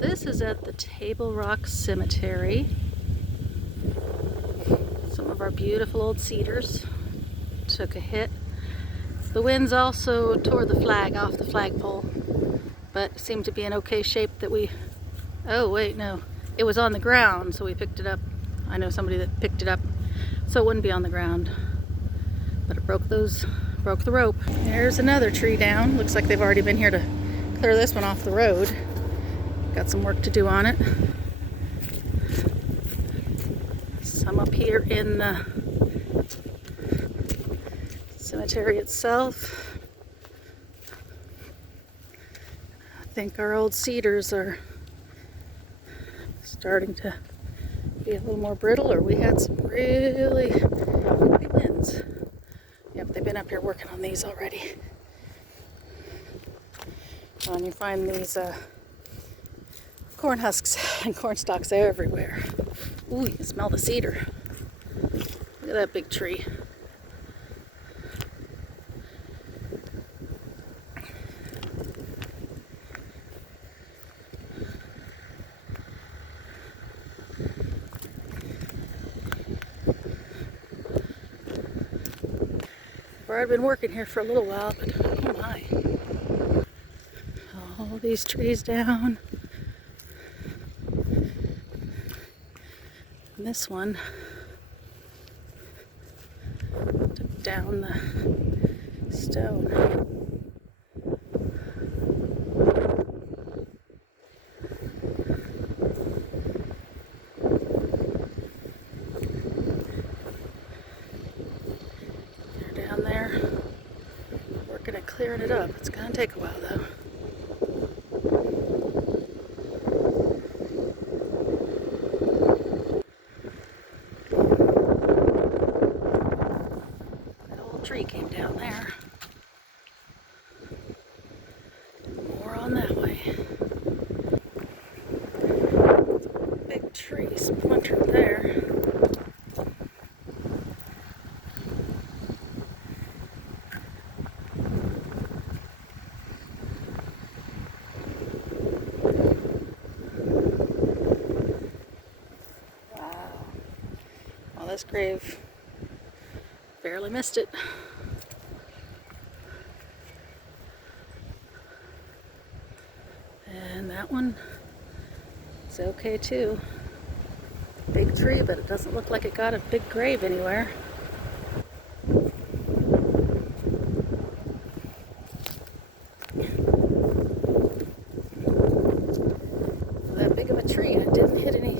This is at the Table Rock Cemetery. Some of our beautiful old cedars took a hit. The winds also tore the flag off the flagpole, but it seemed to be in okay shape that we... Oh wait, no. It was on the ground, so we picked it up. I know somebody that picked it up, so it wouldn't be on the ground. But it broke the rope. There's another tree down. Looks like they've already been here to clear this one off the road. Got some work to do on it. Some up here in the cemetery itself. I think our old cedars are starting to be a little more brittle, or we had some really heavy winds. Yep, they've been up here working on these already. And you find these corn husks and corn stalks everywhere. Ooh, you can smell the cedar. Look at that big tree. I've been working here for a little while, but oh my. All these trees down. And this one took down the stone. They're down there working at clearing it up. It's gonna take a while though. Tree came down there. More on that way. Big tree splintered there. Wow. Well, this grave barely missed it. And that one is okay too. Big tree, but it doesn't look like it got a big grave anywhere. That big of a tree, and it didn't hit any